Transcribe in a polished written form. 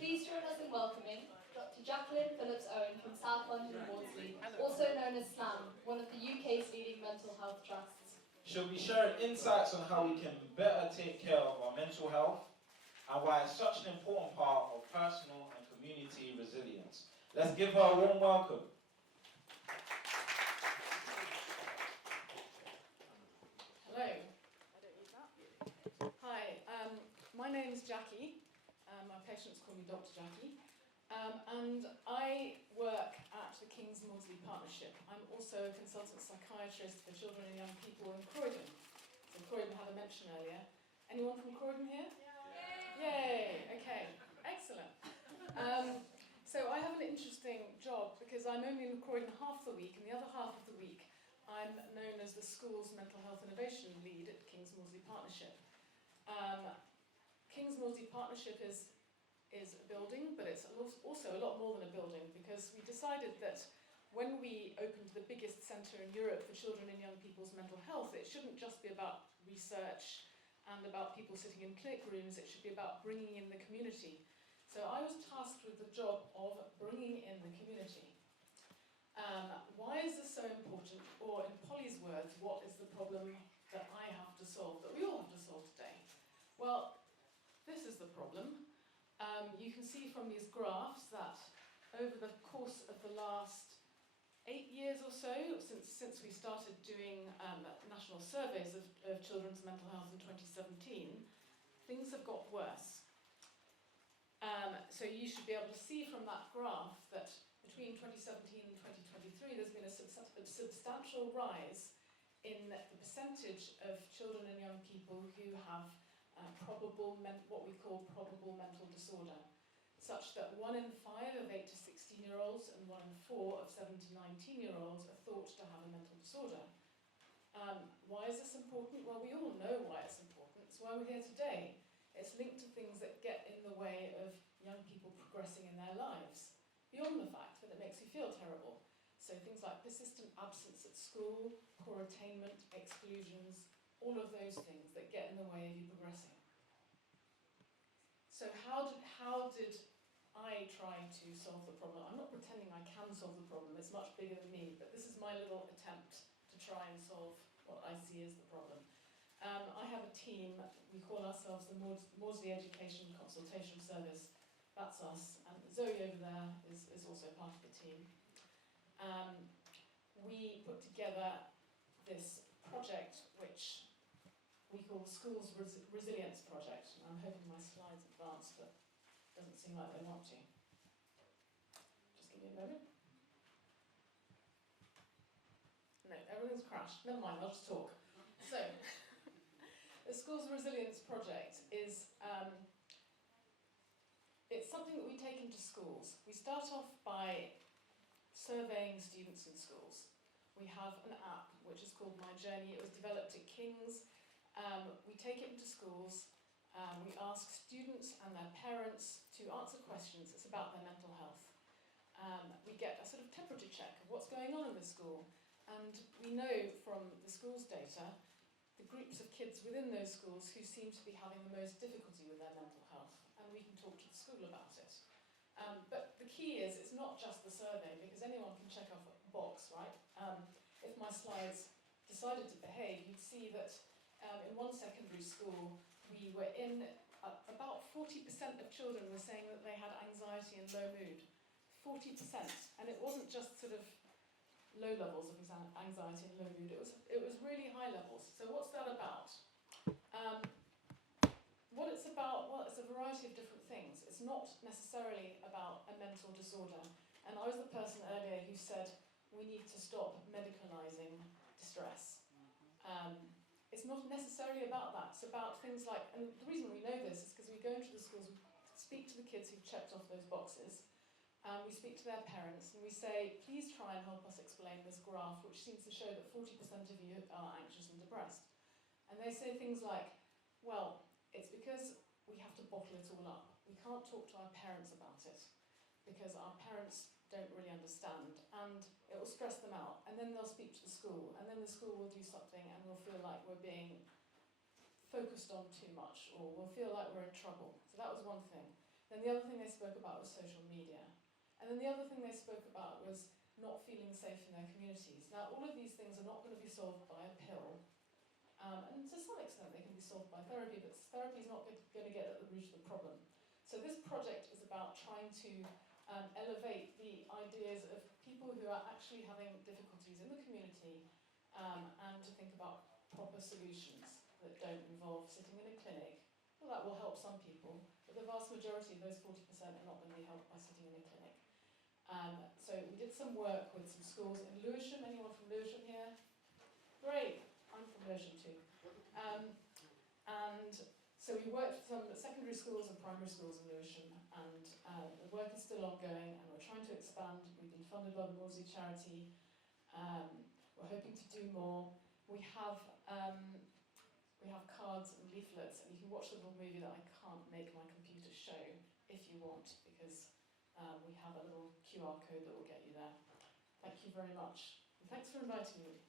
Please join us in welcoming Dr. Jacqueline Phillips-Owen from South London Maudsley, also known as SLAM, one of the UK's leading mental health trusts. She'll be sharing insights on how we can better take care of our mental health and why it's such an important part of personal and community resilience. Let's give her a warm welcome. Hello. Hi, my name's Jackie. My patients call me Dr. Jackie. And I work at the King's Maudsley Partnership. I'm also a consultant psychiatrist for children and young people in Croydon. So Croydon had a mention earlier. Anyone from Croydon here? Yay! Okay, excellent. So I have an interesting job because I'm only in Croydon half the week, and the other half of the week I'm known as the school's mental health innovation lead at King's Maudsley Partnership. King's Maudsley Partnership is a building, but it's also a lot more than a building, because we decided that when we opened the biggest centre in Europe for children and young people's mental health, it shouldn't just be about research and about people sitting in clinic rooms, it should be about bringing in the community. So I was tasked with the job of bringing in the community. Why is this so important? Or in Polly's words, what is the problem that I have to solve, that we all have to solve today? Well, this is the problem. You can see from these graphs that over the course of the last 8 years or so, since we started doing national surveys of children's mental health in 2017, things have got worse. So you should be able to see from that graph that between 2017 and 2023 there's been a substantial rise in the percentage of children and young people who have what we call probable mental disorder, such that 1 in 5 of 8 to 16-year-olds and 1 in 4 of 7 to 19-year-olds are thought to have a mental disorder. Why is this important? Well, we all know why it's important. It's why we're here today. It's linked to things that get in the way of young people progressing in their lives, beyond the fact that it makes you feel terrible. So things like persistent absence at school, poor attainment, exclusions, all of those things that get in the way of you progressing. So how did I try to solve the problem? I'm not pretending I can solve the problem, it's much bigger than me, but this is my little attempt to try and solve what I see as the problem. I have a team, we call ourselves the Maudsley Education Consultation Service. That's us, and Zoe over there is also part of the team. We put together this project which we call the School's Resilience Project. And I'm hoping my slides advance, but it doesn't seem like they want to. Just give me a moment. No, everything's crashed. Never mind, I'll just talk. So, the School's Resilience Project is it's something that we take into schools. We start off by surveying students in schools. We have an app which is called My Journey. It was developed at King's. We take it into schools. We ask students and their parents to answer questions. It's about their mental health. We get a sort of temperature check of what's going on in the school. And we know from the school's data the groups of kids within those schools who seem to be having the most difficulty with their mental health. And we can talk to the school about it. But the key is, it's not just the survey, because anyone can check off a box, right? If my slides decided to behave, you'd see that in one secondary school, we were in, about 40% of children were saying that they had anxiety and low mood. 40%. And it wasn't just sort of low levels of anxiety and low mood, it was really high levels. So what's that about? What it's about, well, it's a variety of different things. It's not necessarily about a mental disorder. And I was the person earlier who said we need to stop medicalising distress. It's not necessarily about that. It's about things like, and the reason we know this is because we go into the schools, we speak to the kids who've checked off those boxes, we speak to their parents, and we say, please try and help us explain this graph, which seems to show that 40% of you are anxious and depressed. And they say things like, well, it's because we have to bottle it all up. We can't talk to our parents about it, because our parents don't really understand, and it will stress them out. And then they'll speak to the school, and then the school will do something, and we'll feel like we're being focused on too much, or we'll feel like we're in trouble. So that was one thing. Then the other thing they spoke about was social media. And then the other thing they spoke about was not feeling safe in their communities. Now, all of these things are not going to be solved by a pill. And to some extent they can be solved by therapy, but therapy is not going to get at the root of the problem. So this project is about trying to elevate the ideas of people who are actually having difficulties in the community and to think about proper solutions that don't involve sitting in a clinic. Well, that will help some people, but the vast majority of those 40% are not going to be helped by sitting in a clinic. So we did some work with some schools in Lewisham. Anyone from Lewisham here? Great, I'm from Lewisham too. And so we worked with some secondary schools and primary schools in Lewisham, and the work is still ongoing, and we're trying to expand. We've been funded by the Wolsey charity. We're hoping to do more. We have cards and leaflets, and you can watch the little movie that I can't make my computer show if you want, because we have a little QR code that will get you there. Thank you very much. And thanks for inviting me.